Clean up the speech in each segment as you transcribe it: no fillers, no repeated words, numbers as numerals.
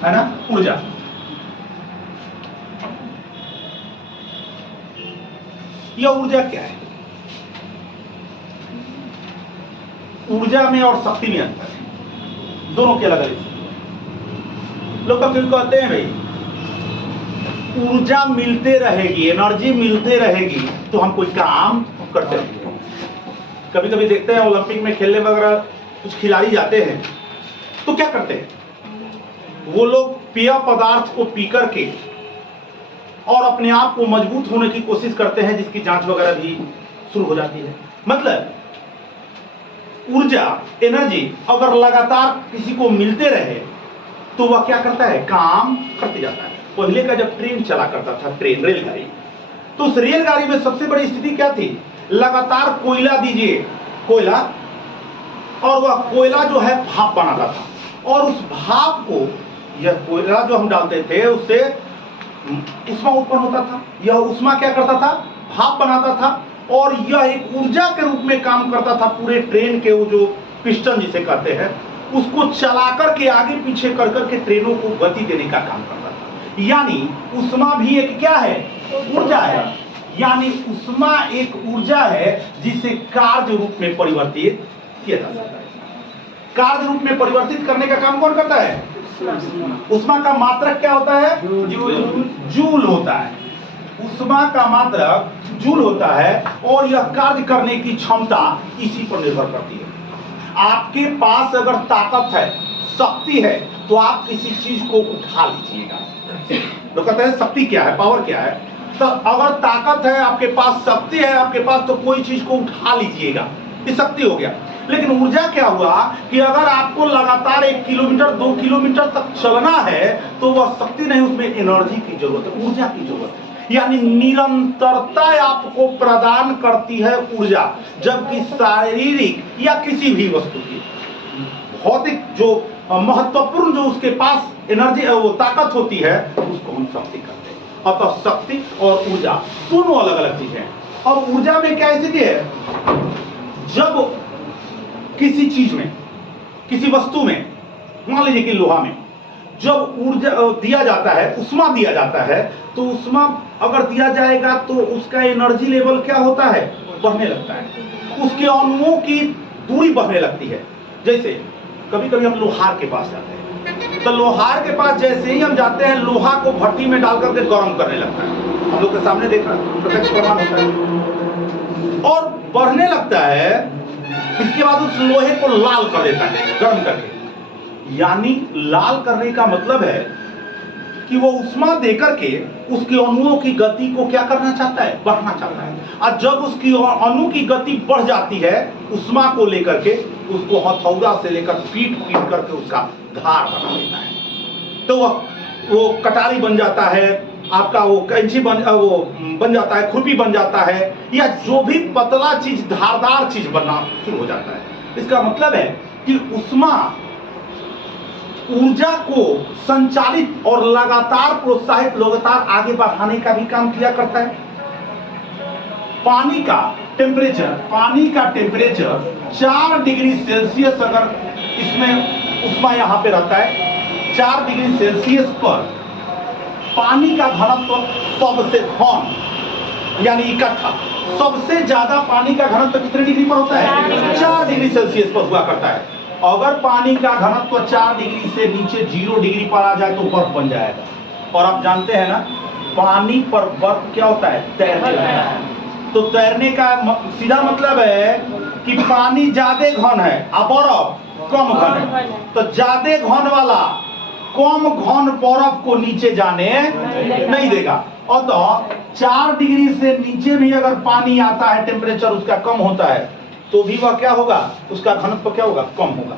है ना, ऊर्जा। यह ऊर्जा क्या है? ऊर्जा में और शक्ति में अंतर है, दोनों के अलग अलग। लोग कभी कहते हैं भाई ऊर्जा मिलते रहेगी, एनर्जी मिलते रहेगी तो हम कोई काम करते रहेंगे। कभी कभी देखते हैं ओलंपिक में खेलने वगैरह कुछ खिलाड़ी जाते हैं तो क्या करते हैं, वो लोग पेय पदार्थ को पी करके और अपने आप को मजबूत होने की कोशिश करते हैं, जिसकी जांच वगैरह भी शुरू हो जाती है। मतलब ऊर्जा, एनर्जी अगर लगातार किसी को मिलते रहे तो वह क्या करता है, काम करते जाता है। पहले का जब ट्रेन चला करता था, ट्रेन, रेलगाड़ी, तो उस रेलगाड़ी में सबसे बड़ी स्थिति क्या थी, लगातार कोयला दीजिए, कोयला, और वह कोयला जो है भाप बनाता था, और उस भाप को, यह कोयला जो हम डालते थे उससे उष्मा उत्पन्न होता था। यह उष्मा क्या करता था, भाप बनाता था, और यह एक ऊर्जा के रूप में काम करता था। पूरे ट्रेन के वो जो पिस्टन जिसे कहते हैं उसको चला करके आगे पीछे कर करके ट्रेनों को गति देने का काम करता था। यानी उष्मा भी एक क्या है, ऊर्जा है। यानी उष्मा एक ऊर्जा है जिसे कार्य रूप में परिवर्तित किया जा सकता है। कार्य रूप में परिवर्तित करने का काम कौन करता है, उष्मा का मात्रक क्या होता है, जूल होता है। उष्मा का मात्रक जूल होता है, और यह कार्य करने की क्षमता इसी पर निर्भर करती है। आपके पास अगर ताकत है, शक्ति है, तो आप किसी चीज को उठा लीजिएगा। तो कहते हैं शक्ति क्या है, पावर क्या है, तो अगर ताकत है आपके पास, शक्ति है आपके पास, तो कोई चीज को उठा लीजिएगा, ये शक्ति हो गया। लेकिन ऊर्जा क्या हुआ कि अगर आपको लगातार 1 किलोमीटर 2 किलोमीटर तक चलना है तो वह शक्ति नहीं, उसमें एनर्जी की जरूरत है, ऊर्जा की जरूरत है। यानी निरंतरता आपको प्रदान करती है ऊर्जा, जबकि शारीरिक या किसी भी वस्तु की भौतिक जो महत्वपूर्ण जो उसके पास एनर्जी, वो ताकत होती है, उसको हम शक्ति कहते हैं। अतः शक्ति और ऊर्जा दोनों अलग अलग चीजें हैं। अब ऊर्जा में क्या स्थिति है, जब किसी चीज में, किसी वस्तु में, मान लीजिए कि लोहा में, जब ऊर्जा दिया जाता है, उष्मा दिया जाता है, तो उष्मा अगर दिया जाएगा तो उसका एनर्जी लेवल क्या होता है, बढ़ने लगता है, उसके अणुओं की दूरी बढ़ने लगती है। जैसे कभी कभी हम लोहार के पास जाते हैं, तो लोहार के पास जैसे ही हम जाते हैं, लोहा को भट्टी में डाल करके गर्म करने लगता है। हम लोग के सामने देखा, प्रत्यक्ष प्रमाण होता है, और बढ़ने लगता है। इसके बाद उस लोहे को लाल कर देता है गर्म करके। यानी लाल करने का मतलब है कि वो उष्मा देकर के उसके अणुओं की गति को क्या करना चाहता है, बढ़ाना चाहता है। और जब उसकी अणु की गति बढ़ जाती है, उष्मा को लेकर के उसको हथौड़ा से लेकर पीट करके उसका धार बना देता है। तो वो कटारी बन जाता है, आपका वो कैंची बन जाता है, खुरपी बन जाता है, या जो भी पतला चीज, धारदार चीज बनना शुरू हो जाता है। इसका मतलब है कि उष्मा ऊर्जा को संचालित और लगातार प्रोत्साहित, लगातार आगे बढ़ाने का भी काम किया करता है। पानी का टेम्परेचर 4 डिग्री सेल्सियस अगर इसमें उष्मा यहाँ पे रहता है, 4 डिग्री सेल्सियस पर पानी का घनत्व सबसे घन, यानी इकट्ठा सबसे ज्यादा पानी का घनत्व कितने डिग्री पर होता है, 4 डिग्री सेल्सियस पर हुआ करता है। अगर पानी का घनत्व 4 डिग्री से नीचे 0 डिग्री पर आ जाए तो बर्फ बन जाएगा। और आप जानते हैं ना, पानी पर बर्फ क्या होता है, तैरने लगता है। तो तैरने का सीधा मतलब है कि पानी ज्यादा घन है और बर्फ कम घन है, तो ज्यादा घन वाला कम घन बर्फ को नीचे जाने नहीं देगा। और तो 4 डिग्री से नीचे भी अगर पानी आता है, टेम्परेचर उसका कम होता है, तो भी वह क्या होगा, उसका घनत्व क्या होगा, कम होगा।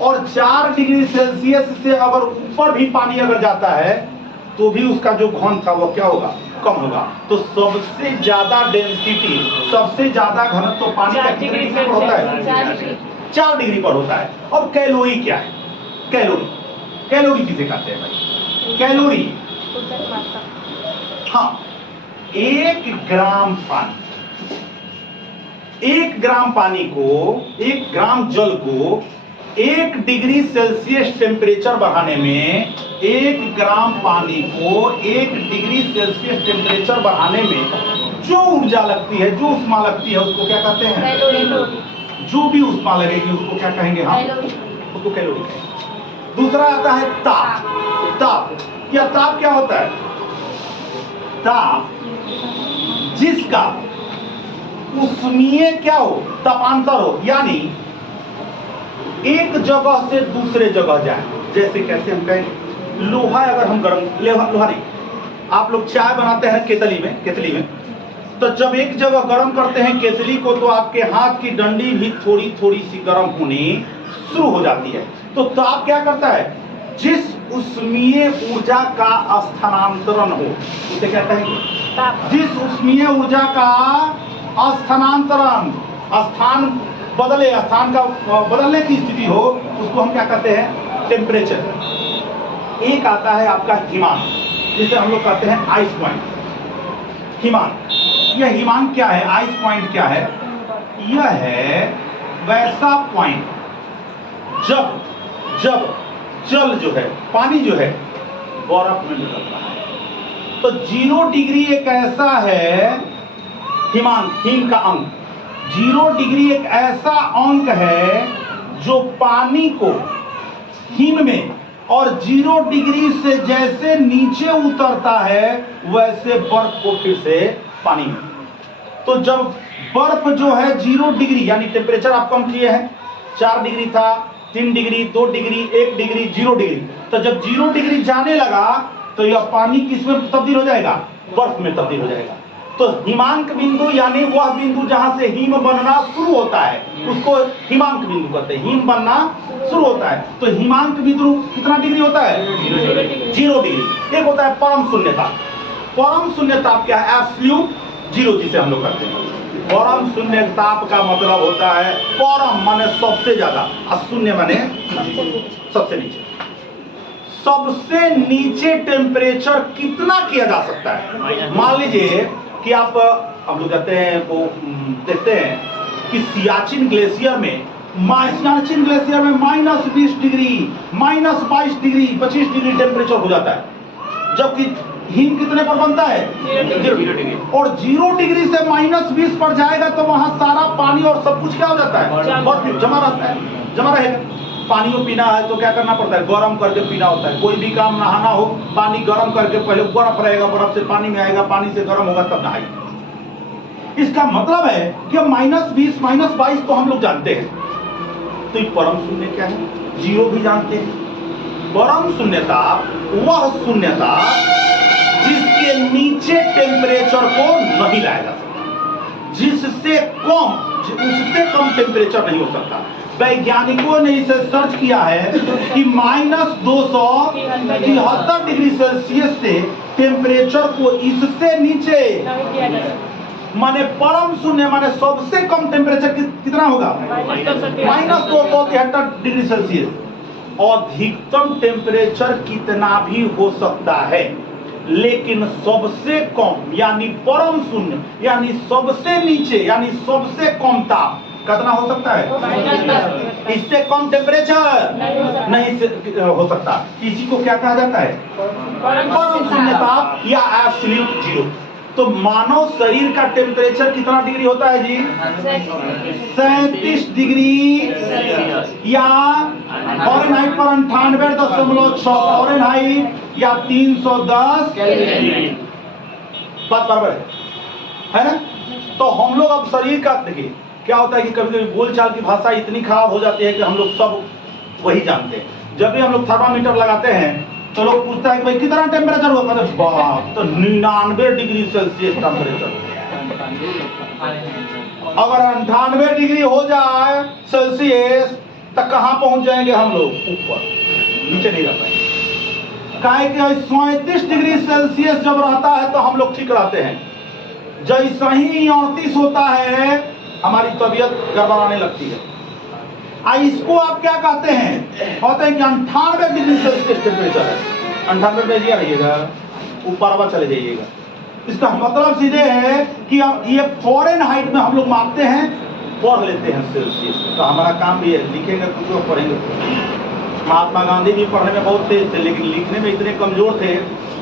और 4 डिग्री सेल्सियस से अगर ऊपर भी पानी अगर जाता है तो भी उसका जो घन था वो क्या होगा, कम होगा। तो सबसे ज्यादा डेंसिटी, सबसे ज्यादा घनत्व पानी का कितने डिग्री पर होता है, 4 डिग्री पर होता है। अब कैलोरी क्या है, कैलोरी किसे कहते हैं भाई, कैलोरी, हाँ, 1 ग्राम पानी, 1 ग्राम पानी को, 1 ग्राम जल को 1 डिग्री सेल्सियस टेम्परेचर बढ़ाने में 1 ग्राम पानी को 1 डिग्री सेल्सियस टेम्परेचर बढ़ाने में जो ऊर्जा लगती है, जो उष्मा लगती है, उसको क्या कहते हैं? जो भी उष्मा लगेगी उसको क्या कहेंगे हम? उसको कैलोरी कहेंगे। दूसरा आता है ताप। ताप, या ताप क्या होता है? ताप जिसका उष्मीय क्या हो, तापांतर हो, यानी एक जगह से दूसरे जगह जाए। जैसे कैसे हम कहें, लोहा अगर हम गर्म, लोहा नहीं, आप लोग चाय बनाते हैं केतली में, तो जब एक जगह गर्म करते हैं केतली को, तो आपके हाथ की डंडी भी थोड़ी थोड़ी सी गर्म होनी शुरू हो जाती है। तो ताप क्या करता है? जिस उष्मीय ऊर्जा का स्थानांतरण हो, उसे क्या कहेंगे? जिस उष्मीय ऊर्जा का स्थानांतरण, स्थान बदले, स्थान का बदलने की स्थिति हो, उसको हम क्या कहते हैं? टेम्परेचर। एक आता है आपका हिमांक, जिसे हम लोग कहते हैं आइस पॉइंट। हिमांक, यह हिमांक क्या है? आइस पॉइंट क्या है? यह है वैसा पॉइंट जब जल जो है, पानी जो है, बर्फ में बदलता है। तो 0 डिग्री एक ऐसा है हिमांक, हिम का अंक। 0 डिग्री एक ऐसा अंक है जो पानी को हिम में, और 0 डिग्री से जैसे नीचे उतरता है वैसे बर्फ को फिर से पानी में। तो जब बर्फ जो है 0 डिग्री, यानी टेम्परेचर आप कम किए हैं, 4 डिग्री था, 3 डिग्री, 2 डिग्री, 1 डिग्री, 0 डिग्री, तो जब 0 डिग्री जाने लगा तो यह पानी किसमें तब्दील हो जाएगा? बर्फ में तब्दील हो जाएगा। तो हिमांक बिंदु यानी वह बिंदु जहां से हिम बनना शुरू होता है, उसको हिमांक बिंदु कहते हैं। हिम बनना शुरू होता है तो हिमांक बिंदु कितना डिग्री होता है? 0 डिग्री। एक होता है परम शून्यता। परम शून्यताप क्या है? एब्सोल्यूट जीरो, जिसे हम लोग कहते हैं। परम शून्यताप का मतलब होता है, परम माने सबसे ज्यादा, और शून्य माने सबसे नीचे। सबसे नीचे टेम्परेचर कितना किया जा सकता है? मान लीजिए कि आप, हम लोग कहते हैं वो देखते हैं कि सियाचिन ग्लेशियर में -20 डिग्री, -22 डिग्री, 25 डिग्री टेम्परेचर हो जाता है, जबकि हिम कितने पर बनता है? 0 डिग्री। और 0 डिग्री से -20 पर जाएगा तो वहां सारा पानी और सब कुछ क्या हो जाता है? बर्फ जमा रहता है, जमा रहेगा। पानी को पीना है तो क्या करना पड़ता है? गर्म करके पीना होता है। कोई भी काम नहाना हो, पानी गर्म करके, पहले बर्फ रहेगा, बर्फ से पानी में आएगा, पानी से गर्म होगा तब नहाएगा। इसका मतलब है कि -20, -22 तो हम लोग जानते हैं। तो ये परम शून्य क्या है? 0 भी जानते हैं। परम शून्यता वह शून्यता जिसके नीचे टेम्परेचर को नहीं लाया जा सकता, जिससे कम टेम्परेचर नहीं हो सकता। वैज्ञानिकों ने इसे सर्च किया है कि -273 डिग्री सेल्सियस से टेम्परेचर को इससे नीचे, माने परम शून्य माने सबसे कम टेम्परेचर कितना होगा? -273 डिग्री सेल्सियस। अधिकतम टेम्परेचर कितना भी हो सकता है, लेकिन सबसे कम यानी परम शून्य यानी सबसे नीचे यानी सबसे कम ताप कितना हो सकता है? इससे कम टेम्परेचर नहीं हो सकता। इसी को क्या कहा जाता है? परम शून्य ताप या एब्सोल्यूट जीरो। तो मानव शरीर का टेम्परेचर कितना डिग्री होता है जी? 37 डिग्री या फॉरेनहाइट पर 98.6 फॉरेनहाइट या 310 केल्विन। बात बराबर है ना? तो हम लोग अब शरीर का देखिए क्या होता है कि कभी कभी बोलचाल की भाषा इतनी खराब हो जाती है कि हम लोग सब वही जानते हैं। जब भी हम लोग थर्मामीटर लगाते हैं तो लोग पूछता है कि भाई कितना टेम्परेचर होगा? बात तो 99 डिग्री सेल्सियस टेम्परेचर। अगर 98 डिग्री हो जाए सेल्सियस तो कहाँ पहुंच जाएंगे हम लोग? ऊपर, नीचे नहीं रह पाएंगे। काहे कि 37 डिग्री सेल्सियस जब रहता है तो हम लोग ठीक रहते हैं। जैसा ही 38 होता है हमारी तबीयत गड़बड़ाने लगती है। इसको आप क्या कहते हैं? कहते हैं कि 98 डिग्री सेल्सियस टेम्परेचर है। 98 पे रहिएगा, ऊपर हवा चले जाइएगा। इसका मतलब सीधे है कि ये फॉरेनहाइट में हम लोग मापते हैं पढ़ लेते हैं सेल्सियस। तो हमारा काम भी है, लिखेंगे कुछ और पढ़ेंगे कुछ। महात्मा गांधी भी पढ़ने में बहुत तेज थे, लेकिन लिखने में इतने कमजोर थे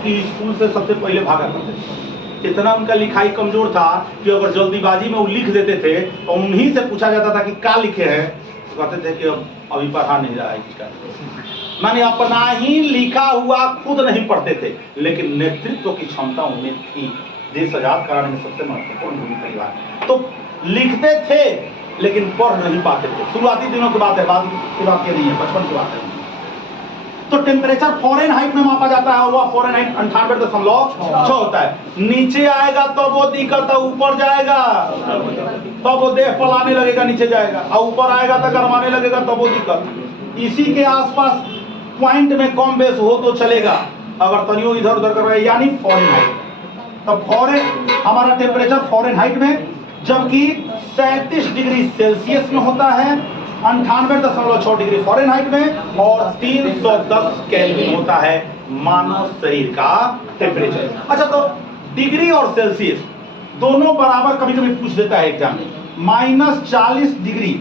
कि स्कूल से सबसे पहले भागा करते थे। इतना उनका लिखाई कमजोर था कि अगर जल्दीबाजी में वो लिख देते थे तो उन्हीं से पूछा जाता था कि क्या लिखे हैं, तो कहते थे कि अब अभी पढ़ा नहीं रहा है इसका। माने अपना ही लिखा हुआ खुद नहीं पढ़ते थे, लेकिन नेतृत्व की क्षमता उनमें थी। देश आजाद कराने में सबसे महत्वपूर्ण भूमिका निभाई। तो लिखते थे लेकिन पढ़ नहीं पाते थे। शुरुआती दिनों की बात है, बाद की बात ये नहीं है, बचपन की बात है। तो टेम्परेचर फ़ारेनहाइट में मापा जाता है और वह फ़ारेनहाइट 98.6 होता है। नीचे आएगा तो वो दिक्कत है, ऊपर जाएगा तो वो देह पलाने लगेगा, नीचे जाएगा, और ऊपर आएगा तो गरमाने लगेगा तो वो दिक्कत। इसी के आसपास पॉइंट में कम बेस हो तो चलेगा, अगर तनियो इधर उधर कर रहा है, यानी फ़ारेनहाइट। तो हमारा टेम्परेचर फ़ारेनहाइट में, जबकि 37 डिग्री सेल्सियस में होता है, 98.6 डिग्री फ़ारेनहाइट में, और 310 केल्विन होता है मानव शरीर का टेम्परेचर। अच्छा, तो डिग्री और सेल्सियस दोनों बराबर कभी कभी पूछ देता है एग्जाम में। -40 डिग्री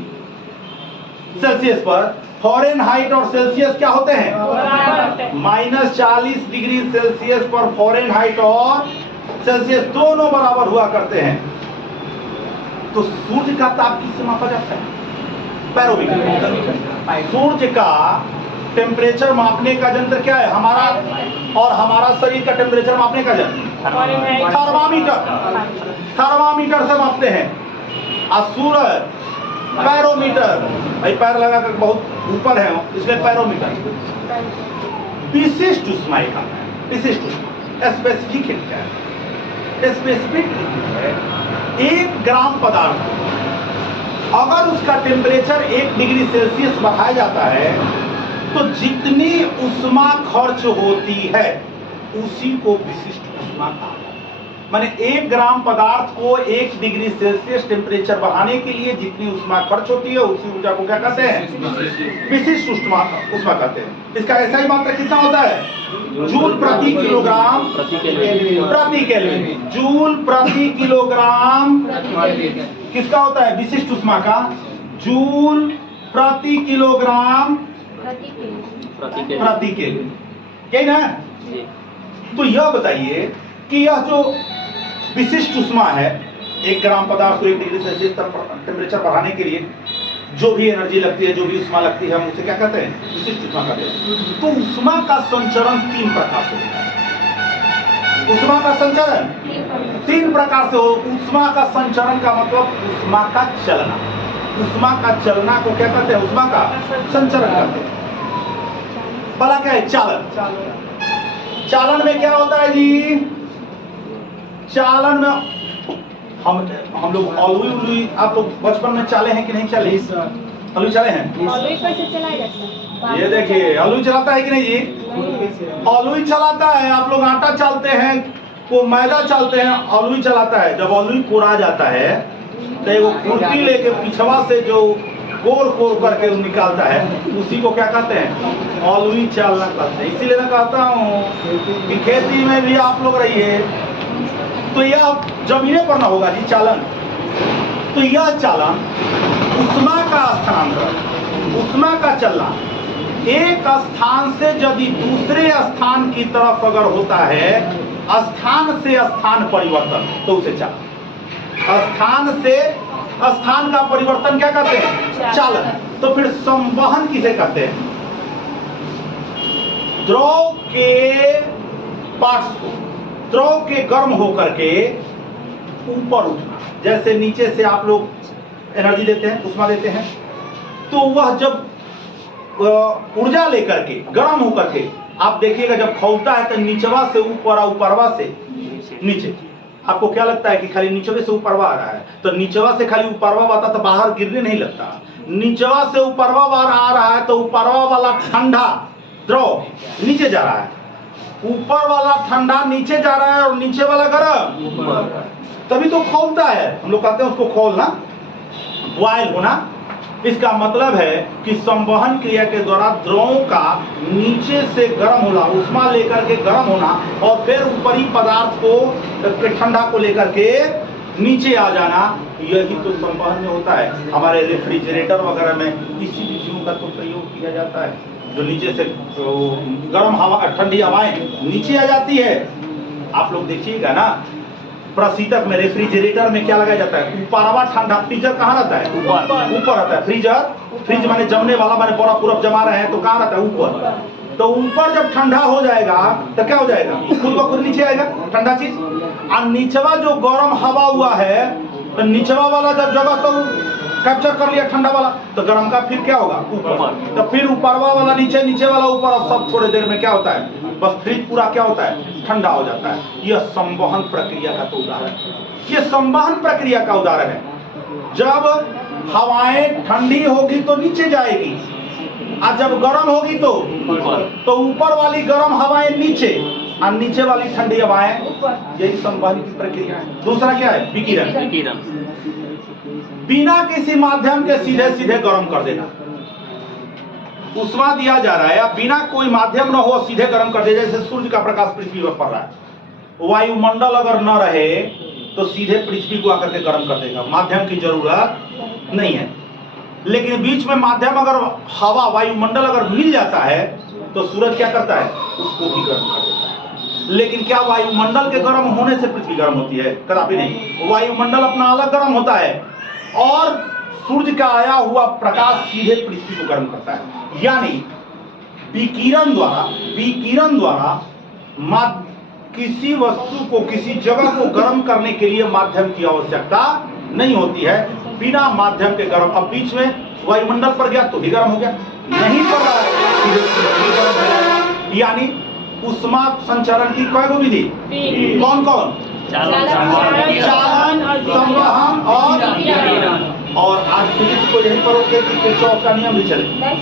सेल्सियस पर फ़ारेनहाइट और सेल्सियस क्या होते हैं? -40 डिग्री सेल्सियस पर फ़ारेनहाइट और सेल्सियस दोनों बराबर हुआ करते हैं। तो सूर्य का ताप किससे मापा जाता है? बैरोमीटर। सूर्य का टेम्परेचर मापने का यंत्र क्या है हमारा? और हमारा शरीर का टेम्परेचर मापने का यंत्र थर्मामीटर। थर्मामीटर से मापते हैं। और सूरज बैरोमीटर, भाई पैर लगा कर बहुत ऊपर है इसलिए बैरोमीटर। विशिष्ट ऊष्मा का है, विशिष्ट ऊष्मा स्पेसिफिक है। स्पेसिफिक है 1 ग्राम पदार्थ अगर उसका टेम्परेचर 1 डिग्री सेल्सियस बढ़ाया जाता है तो जितनी ऊष्मा खर्च होती है उसी को विशिष्ट ऊष्मा कहा जाता है। माने 1 ग्राम पदार्थ को 1 डिग्री सेल्सियस टेम्परेचर बढ़ाने के लिए जितनी ऊष्मा खर्च होती है उसी ऊर्जा को क्या कहते हैं? विशिष्ट ऊष्मा कहते हैं। इसका ऐसा ही मात्रा कितना होता है? जूल प्रति किलोग्राम प्रति केल्विन। जूल प्रति किलोग्राम किसका होता है? विशिष्ट ऊष्मा का। जूल प्रति किलोग्राम प्रति केल्विन, यही ना? तो यह बताइए कि यह जो विशिष्ट ऊष्मा है, 1 ग्राम पदार्थ को 1 डिग्री सेल्सियस टेम्परेचर बढ़ाने के लिए जो भी एनर्जी लगती है, जो भी ऊष्मा लगती है, हम उसे क्या कहते हैं? विशिष्ट ऊष्मा कहते हैं। तो ऊष्मा का संचरण 3 प्रकार से होता है। ऊष्मा का संचरण 3 प्रकार से हो। ऊष्मा का संचरण का मतलब ऊष्मा का चलना। ऊष्मा का चलना को क्या कहते हैं? ऊष्मा का संचरण कहते हैं। पहला क्या है? चालन। चालन में क्या होता है जी? चालन में हम लोग अलुई आप लोग बचपन में चाले हैं कि नहीं चाले? अलुई चाले हैं? अलुई कैसे चलाएगा सर? ये देखिए, अलुई चलाता है कि नहीं जी? अलुई चलाता है। आप लोग आटा चालते हैं, को मैदा चालते हैं, अलुई चलाता है। जब अलुई कोरा जाता है तो वो खुरपी लेके पिछवा से जो कोर कोर करके निकालता है उसी को क्या कहते हैं? अलुई चालना कहते हैं। इसीलिए मैं कहता हूँ कि खेती में भी आप लोग रहिए तो यह जमीने पर ना होगा जी चालन। तो यह चालन ऊष्मा का स्थानांतरण, ऊष्मा का चलना, एक स्थान से यदि दूसरे स्थान की तरफ अगर होता है, स्थान से स्थान परिवर्तन, तो उसे चालन। स्थान से स्थान का परिवर्तन क्या कहते हैं? चालन। तो फिर संवहन किसे कहते हैं? द्रव के पार्ट्स को, द्रव के गर्म होकर के ऊपर उठना। जैसे नीचे से आप लोग एनर्जी देते हैं, ऊष्मा देते हैं, तो वह जब ऊर्जा लेकर के गर्म होकर के आप देखिएगा जब खौलता है तो नीचवा से ऊपर और ऊपरवा से नीचे। आपको क्या लगता है कि खाली नीचवे से ऊपरवा आ रहा है? तो नीचवा से खाली ऊपरवा आता तो बाहर गिरने नहीं लगता। नीचवा से ऊपरवा बार आ रहा है तो ऊपरवा वाला ठंडा द्रव नीचे जा रहा है, ऊपर वाला ठंडा नीचे जा रहा है और नीचे वाला गर्म, तभी तो खौलता है। हम लोग कहते हैं उसको खौलना, बॉयल होना। इसका मतलब है कि संवहन क्रिया के द्वारा द्रवों का नीचे से गर्म होना, ऊष्मा लेकर के गर्म होना और फिर ऊपरी पदार्थ को ठंडा को लेकर के नीचे आ जाना, यही तो संवहन में होता है। हमारे रेफ्रिजरेटर वगैरह में इसी चीजों का तो प्रयोग किया जाता है, जो नीचे से तो गर्म हवा, ठंडी हवाएं नीचे आ जाती है। आप लोग देखिएगा ना, प्रशीतक में, रेफ्रिजरेटर में क्या लगाया जाता है? ऊपरवा ठंडा। फ्रीजर कहाँ रहता है? ऊपर रहता है। फ्रिज माने जमने वाला, माने बर्फ पूरफ जमा रहे हैं तो कहाँ रहता है? ऊपर। तो ऊपर जब ठंडा हो जाएगा तो क्या हो जाएगा? खुद ब खुद नीचे आएगा ठंडा चीज। और नीचवा जो गर्म हवा हुआ है, तो नीचवा वाला जब जगह तो कैप्चर कर लिया ठंडा वाला, तो गर्म का फिर क्या होगा? ऊपर। तो फिर ऊपरवा वाला नीचे, नीचे वाला ऊपर, अब सब थोड़े देर में क्या होता है? बस फ्रिज पूरा क्या होता है? ठंडा हो जाता है। यह संवहन प्रक्रिया का तो उदाहरण है। यह संवहन प्रक्रिया का उदाहरण है। जब हवाएं ठंडी होगी तो नीचे जाएगी, और जब गर्म होगी तो ऊपर वाली गर्म हवाएं नीचे, और नीचे वाली ठंडी हवाएं ऊपर। यही संवहन की प्रक्रिया है। दूसरा क्या है? विकिरण। बिना किसी माध्यम के सीधे सीधे गर्म कर देना। ऊष्मा दिया जा रहा है, अब बिना कोई माध्यम न हो सीधे गर्म कर दे। जैसे सूर्य का प्रकाश पृथ्वी पर पड़ रहा है, वायुमंडल अगर न रहे तो सीधे पृथ्वी को आकर के गर्म कर देगा, माध्यम की जरूरत नहीं है। लेकिन बीच में माध्यम अगर हवा, वायुमंडल अगर मिल जाता है तो सूरज क्या करता है? उसको भी गर्म कर देता है। लेकिन क्या वायुमंडल के गर्म होने से पृथ्वी गर्म होती है? कदापि नहीं। वायुमंडल अपना अलग गर्म होता है, और सूर्य का आया हुआ प्रकाश सीधे पृथ्वी को गर्म करता है। यानी विकिरण द्वारा किसी वस्तु को, किसी जगह को गर्म करने के लिए माध्यम की आवश्यकता नहीं होती है। बिना माध्यम के गर्म। अब बीच में वायुमंडल पर गया तो भी गर्म हो गया, नहीं पड़ रहा है, यानी ऊष्मा संचरण की कई गो विधि? कौन कौन? चालन, संवहन और आज फिजिक्स को यही पढ़ोगे कि किरचॉफ का नियम भी चले।